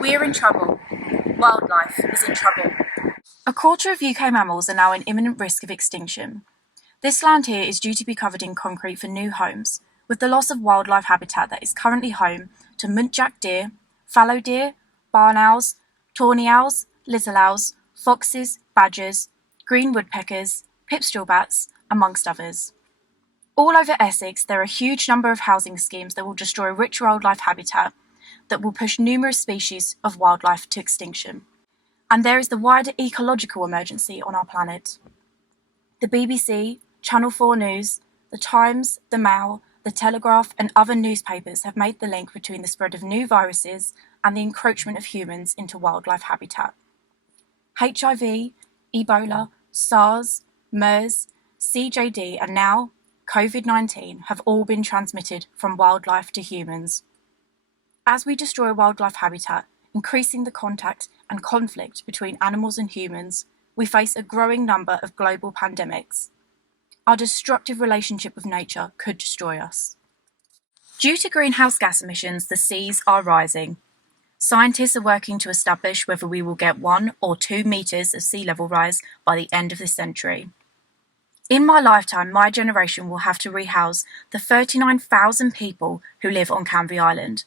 We're in trouble. Wildlife is in trouble. A quarter of UK mammals are now in imminent risk of extinction. This land here is due to be covered in concrete for new homes, with the loss of wildlife habitat that is currently home to muntjac deer, fallow deer, barn owls, tawny owls, little owls, foxes, badgers, green woodpeckers, pipstrel bats, amongst others. All over Essex, there are a huge number of housing schemes that will destroy rich wildlife habitat that will push numerous species of wildlife to extinction. And there is the wider ecological emergency on our planet. The BBC, Channel 4 News, The Times, The Mail, The Telegraph and other newspapers have made the link between the spread of new viruses and the encroachment of humans into wildlife habitat. HIV, Ebola, SARS, MERS, CJD and now COVID-19 have all been transmitted from wildlife to humans. As we destroy wildlife habitat, increasing the contact and conflict between animals and humans, we face a growing number of global pandemics. Our destructive relationship with nature could destroy us. Due to greenhouse gas emissions, the seas are rising. Scientists are working to establish whether we will get 1 or 2 metres of sea level rise by the end of this century. In my lifetime, my generation will have to rehouse the 39,000 people who live on Canvey Island.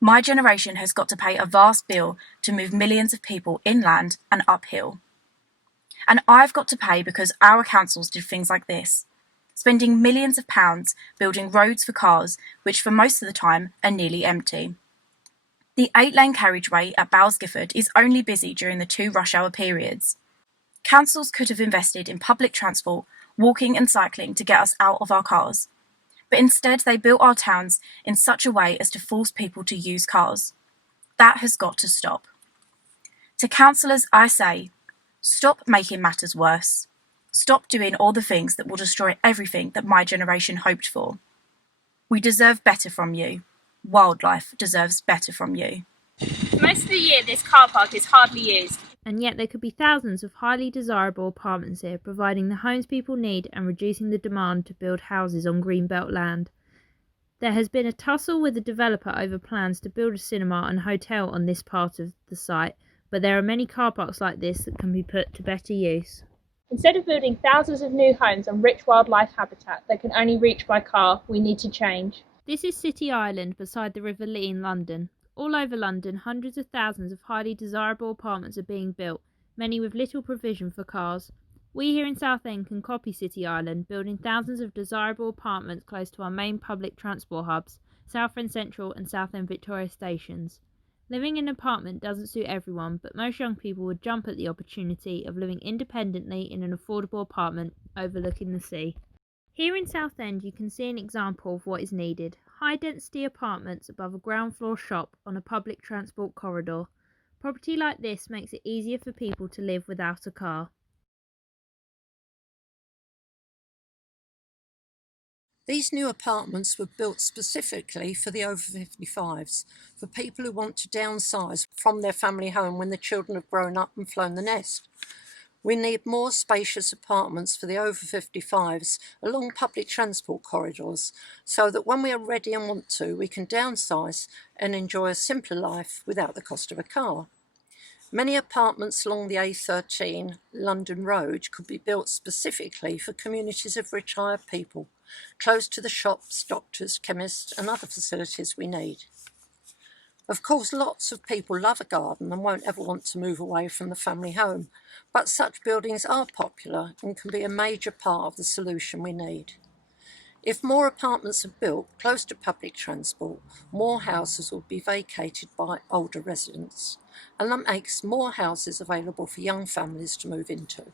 My generation has got to pay a vast bill to move millions of people inland and uphill. And I've got to pay because our councils did things like this, spending millions of pounds building roads for cars, which for most of the time are nearly empty. The 8-lane carriageway at Bowes Gifford is only busy during the 2 rush hour periods. Councils could have invested in public transport, walking and cycling to get us out of our cars. But instead they built our towns in such a way as to force people to use cars. That has got to stop. To councillors I say, stop making matters worse. Stop doing all the things that will destroy everything that my generation hoped for. We deserve better from you. Wildlife deserves better from you. Most of the year this car park is hardly used. And yet there could be thousands of highly desirable apartments here, providing the homes people need and reducing the demand to build houses on greenbelt land. There has been a tussle with the developer over plans to build a cinema and hotel on this part of the site, but there are many car parks like this that can be put to better use. Instead of building thousands of new homes on rich wildlife habitat that can only reach by car, we need to change. This is City Island beside the River Lee in London. All over London, hundreds of thousands of highly desirable apartments are being built, many with little provision for cars. We here in Southend can copy City Island, building thousands of desirable apartments close to our main public transport hubs, Southend Central and Southend Victoria stations. Living in an apartment doesn't suit everyone, but most young people would jump at the opportunity of living independently in an affordable apartment overlooking the sea. Here in Southend you can see an example of what is needed. High-density apartments above a ground floor shop on a public transport corridor. Property like this makes it easier for people to live without a car. These new apartments were built specifically for the over 55s, for people who want to downsize from their family home when the children have grown up and flown the nest. We need more spacious apartments for the over 55s along public transport corridors, so that when we are ready and want to, we can downsize and enjoy a simpler life without the cost of a car. Many apartments along the A13 London Road could be built specifically for communities of retired people, close to the shops, doctors, chemists and other facilities we need. Of course, lots of people love a garden and won't ever want to move away from the family home, but such buildings are popular and can be a major part of the solution we need. If more apartments are built close to public transport, more houses will be vacated by older residents, and that makes more houses available for young families to move into.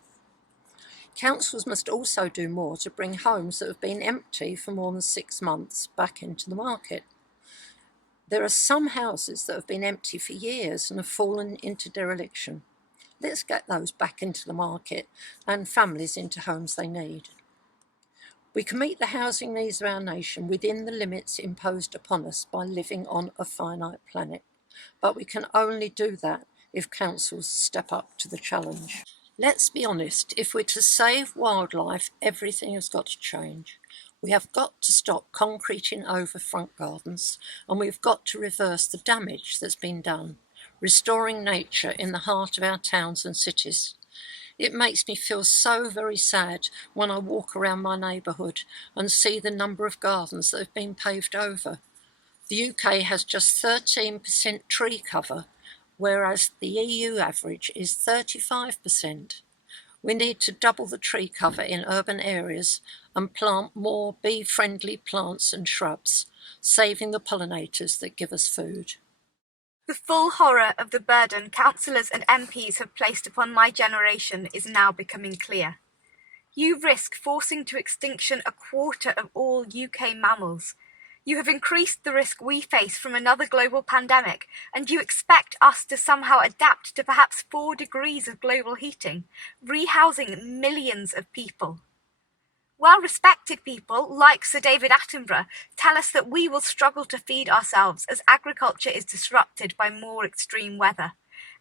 Councils must also do more to bring homes that have been empty for more than 6 months back into the market. There are some houses that have been empty for years and have fallen into dereliction. Let's get those back into the market and families into homes they need. We can meet the housing needs of our nation within the limits imposed upon us by living on a finite planet, but we can only do that if councils step up to the challenge. Let's be honest, if we're to save wildlife, everything has got to change. We have got to stop concreting over front gardens, and we've got to reverse the damage that's been done. restoring nature in the heart of our towns and cities. It makes me feel so very sad when I walk around my neighbourhood and see the number of gardens that have been paved over. The UK has just 13% tree cover, whereas the EU average is 35%. We need to double the tree cover in urban areas and plant more bee-friendly plants and shrubs, saving the pollinators that give us food. The full horror of the burden councillors and MPs have placed upon my generation is now becoming clear. You risk forcing to extinction a quarter of all UK mammals. You have increased the risk we face from another global pandemic, and you expect us to somehow adapt to perhaps 4 degrees of global heating, rehousing millions of people. Well-respected people, like Sir David Attenborough, tell us that we will struggle to feed ourselves as agriculture is disrupted by more extreme weather.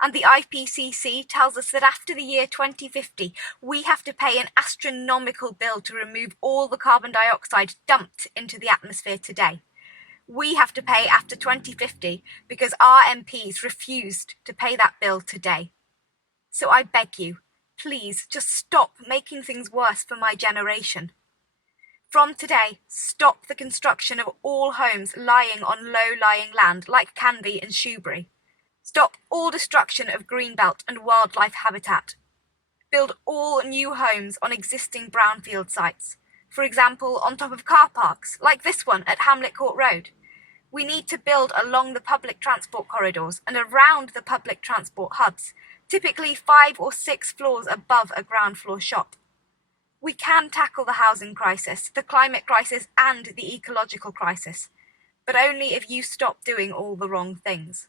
And the IPCC tells us that after the year 2050, we have to pay an astronomical bill to remove all the carbon dioxide dumped into the atmosphere today. We have to pay after 2050 because our MPs refused to pay that bill today. So I beg you, please just stop making things worse for my generation. From today, stop the construction of all homes lying on low-lying land like Canby and Shoebury. Stop all destruction of greenbelt and wildlife habitat. Build all new homes on existing brownfield sites, for example on top of car parks, like this one at Hamlet Court Road. We need to build along the public transport corridors and around the public transport hubs, typically 5 or 6 floors above a ground floor shop. We can tackle the housing crisis, the climate crisis and the ecological crisis, but only if you stop doing all the wrong things.